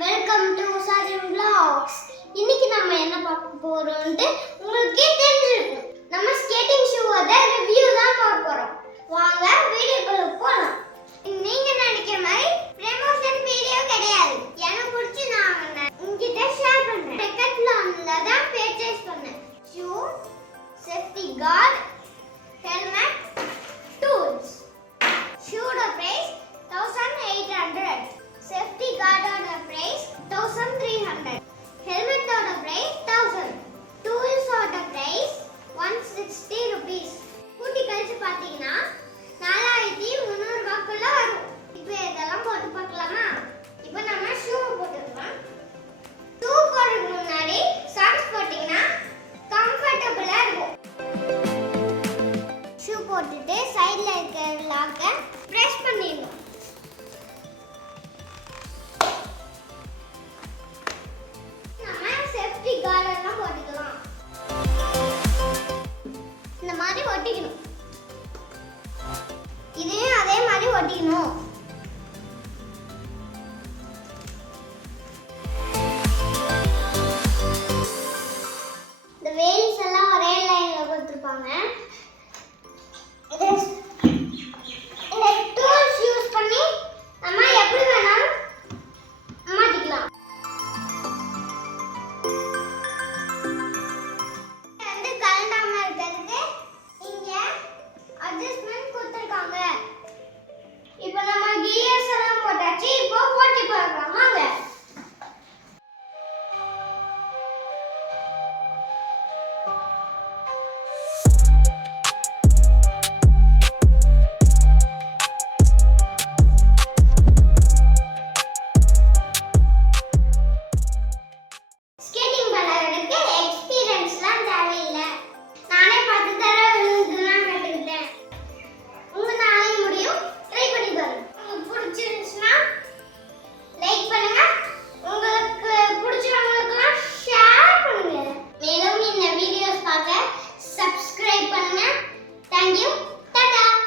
Welcome to Sajan vlogs. இன்னைக்கு நம்ம என்ன பார்க்க போறோம்னு உங்களுக்கே தெரிஞ்சிருக்கும். நம்ம ஸ்கேட்டிங் ஷூவோட ரிவ்யூ தான் பார்க்க போறோம். வாங்க வீடியோக்குள்ள போலாம். நீங்க நினைக்கிற மாதிரி ப்ரமோஷன் வீடியோ கிடையாது.